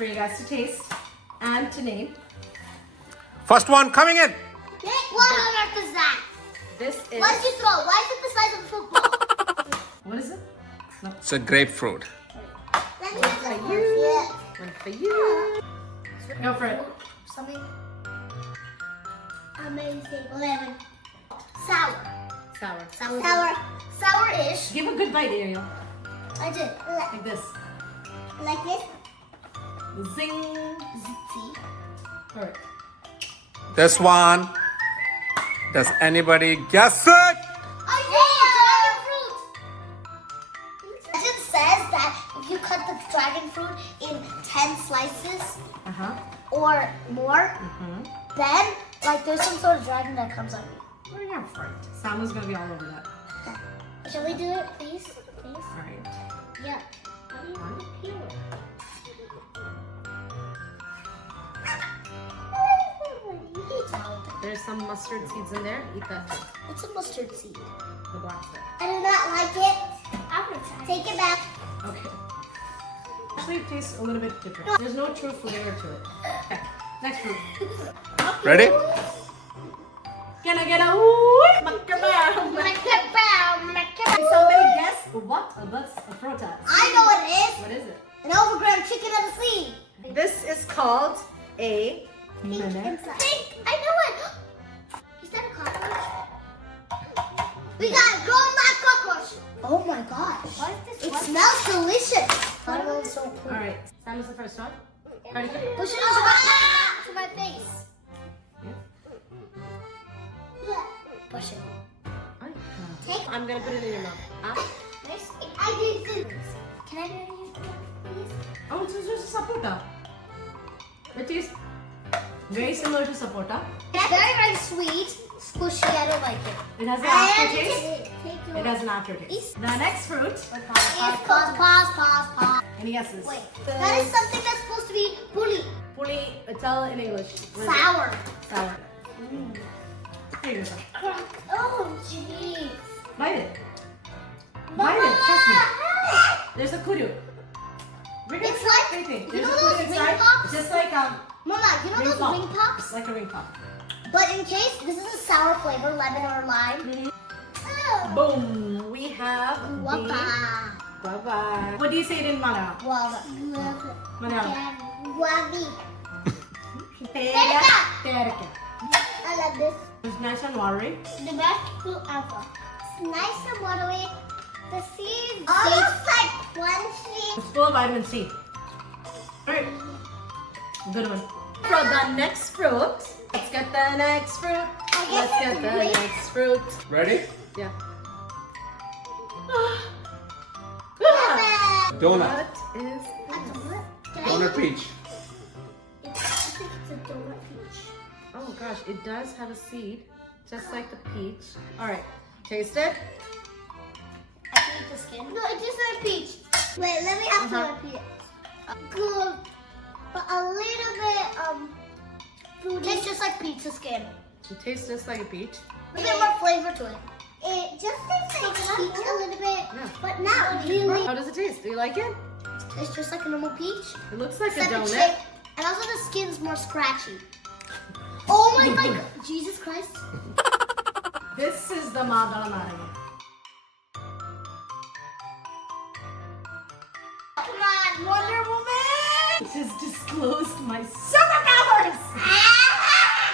for you guys to taste and to name. First one coming in. What on earth is that? This is... What did you throw? Why is it the size of a football? What is it? It's a grapefruit. Let me One have for that you. first. One for you. Go for it. Something amazing. Lemon. Sour. Sour. Sour-ish. Give a good bite, Ariel. I did. Like this. Like this. Zing. See? Alright. This one. Does anybody guess it? I know, dragon fruit. It says that if you cut the dragon fruit in 10 slices or more, then like there's some sort of dragon that comes out. Oh, you're right. Sam was gonna be all over that. Shall we do it, please? Please? Alright. Yeah. How do you peel it? There's some mustard seeds in there. Eat that too. What's a mustard seed? The black stuff. I do not like it. I'm gonna try. Take it back. Okay. Actually, it tastes a little bit different. There's no true flavor to it. Okay. Next fruit. Ready? Can I get a whoop? Macabam. Can somebody guess what that's a fruta? I know what it is. What is it? An overgrown chicken of the sea. This is called a Pink. mene. I know it. Is that a cockroach? We got a grown live cockroach. Oh my gosh. What is this? It smells delicious. That smells so cool. Alright. Sam is the first one. Ready? Push it into my face. Push it. Take. I'm gonna put it in your mouth. I did this. Can I do it in your mouth, please? Oh, it's just a sapota. It tastes very similar to sapota. It's very, very sweet. Squishy. I don't like it. It has an aftertaste. It has an aftertaste. The next fruit. Pause. Any guesses? Wait. That is something that's supposed to be puli. Puli, tell in English. What is it? Sour. Sour. Here you go. Oh, jeez. Bite it. Bite it. Trust me. There's a kudu. It's like, Everything. you There's know a those kudu ring inside. pops? It's just like Mama, you know ring those pop. ring pops? Like a ring pop. But in case this is a sour flavor, lemon or lime. Boom. We have Guava. the guava. What do you say it in Malayalam? Guava. Malayalam. Guavi. Tereka. I love this. It's nice and watery. The best fruit ever. It's nice and watery. The seeds almost like crunchy. It's full of vitamin C. Alright. Good one. For the next fruit. Let's get the next fruit. Let's get the next fruit. Ready? Yeah. Donut. What is Donut peach. I think it's a donut peach. Oh gosh, it does have a seed, just like the peach. Alright, taste it. I can eat the skin. No, it tastes like peach. Wait, let me have to repeat it. Good, but a little bit fruity. Tastes just like pizza skin. It tastes just like a peach. A bit more flavor to it. It just tastes like peach a little bit, but not really. How does it taste? Do you like it? It's just like a normal peach. It looks like a Except the donut. shape, and also the skin's more scratchy. Oh my god, Jesus Christ. This is the Madala Maranga. Come on, Wonder Woman! It has disclosed my superpowers!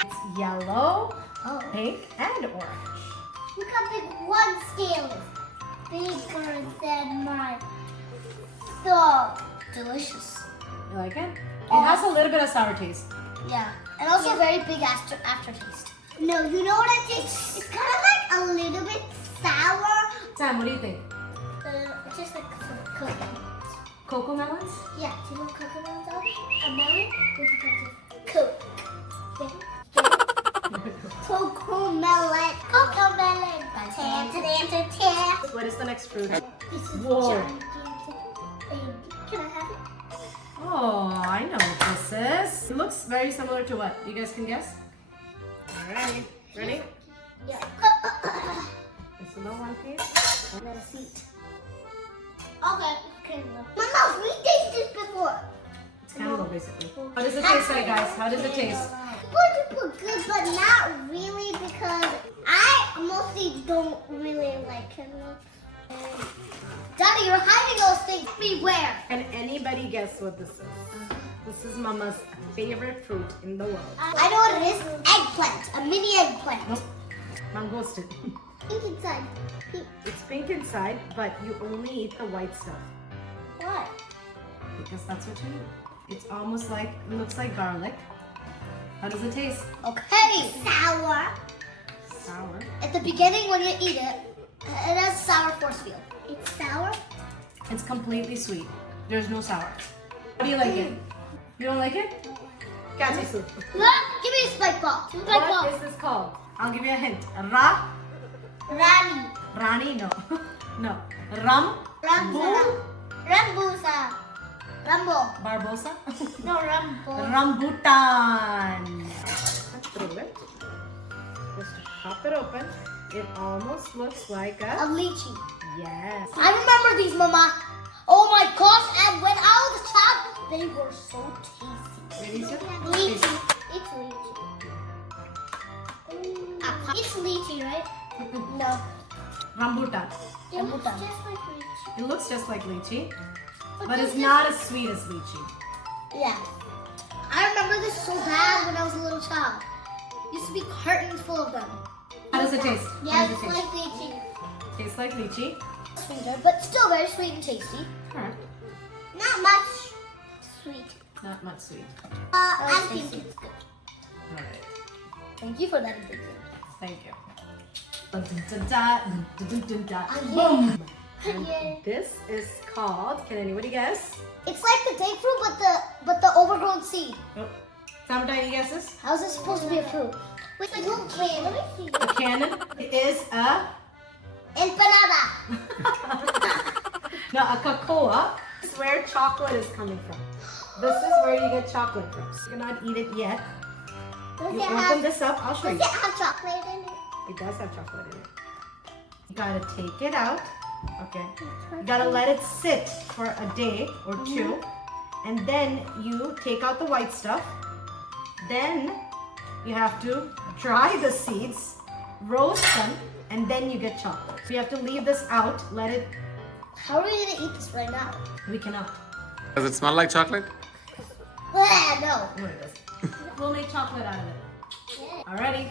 It's yellow, pink, and orange. Look how big one scale is. Bigger than mine. So delicious. You like it? It has a little bit of sour taste. Yeah, and also a very big aftertaste. No, you know what I taste? It's kind of like a little bit sour. Sam, what do you think? It's just like some coconut. Cocoa melons? Yeah, do you know what coconut are? A melon with a bunch of coke. Cocoa melon. Cocoa melon. What is the next fruit? This is Whoa. gigantic baby. Can I have it? Oh, I know what this is. It looks very similar to what? You guys can guess? Alright, ready? Yeah. It's a little one piece. Let us eat. Okay. Mama, we tasted this before. It's cannibal basically. How does it taste like, guys? How does it taste? Super good, but not really because I mostly don't really like cantaloupe. Daddy, you're hiding those things everywhere. Can anybody guess what this is? This is Mama's favorite fruit in the world. I know what it is. Eggplant. A mini eggplant. Nope. Mangosteen. Pink inside. Pink. It's pink inside, but you only eat the white stuff. Why? Because that's what you eat. It's almost like, it looks like garlic. How does it taste? Okay. Sour. Sour. At the beginning when you eat it, it has sour force field. It's sour? It's completely sweet. There's no sour. How do you like it? You don't like it? Catchy soup. Look, give me a spike ball. Spike ball. What is this called? I'll give you a hint. Rani. Rani, no. No. Rambutan. Rambo. Barbosa? No, Rambo. Rambutan. Through it. Just pop it open. It almost looks like A a... lychee. Yes. I remember these, Mama. Oh my gosh, and when I was a child, they were so tasty. Ready, sir? Lychee. It's lychee. It's lychee, right? No. Rambutan. It looks just like lychee. It looks just like lychee, but it's not as sweet as lychee. Yeah. I remember this so bad when I was a little child. Used to be cartons full of them. How does it taste? Yeah, How it's does it like lychee. taste? Tastes like lychee. Sweeter, but still very sweet and tasty. Alright. Not much sweet. Not much sweet. I think it's good. Alright. Thank you for that opinion. Thank you. Boom! And this is called, can anybody guess? It's like the date fruit, but the overgrown seed. Oh. Some tiny guesses? How's it supposed to be a fruit? Wait, a little can. Let me see. A cannon is a... Empanada. No, a cocoa. This is where chocolate is coming from. This is where you get chocolate from. So you cannot eat it yet. Does You it open have? this up, I'll show Does you. it have chocolate in it? It does have chocolate in it. You gotta take it out. Okay. You gotta let it sit for a day or two. And then you take out the white stuff. Then you have to dry the seeds, roast them, and then you get chocolate. So you have to leave this out, let it... How are we gonna eat this right now? We cannot. Does it smell like chocolate? No. No, it doesn't. We'll make chocolate out of it. Yeah. Alrighty.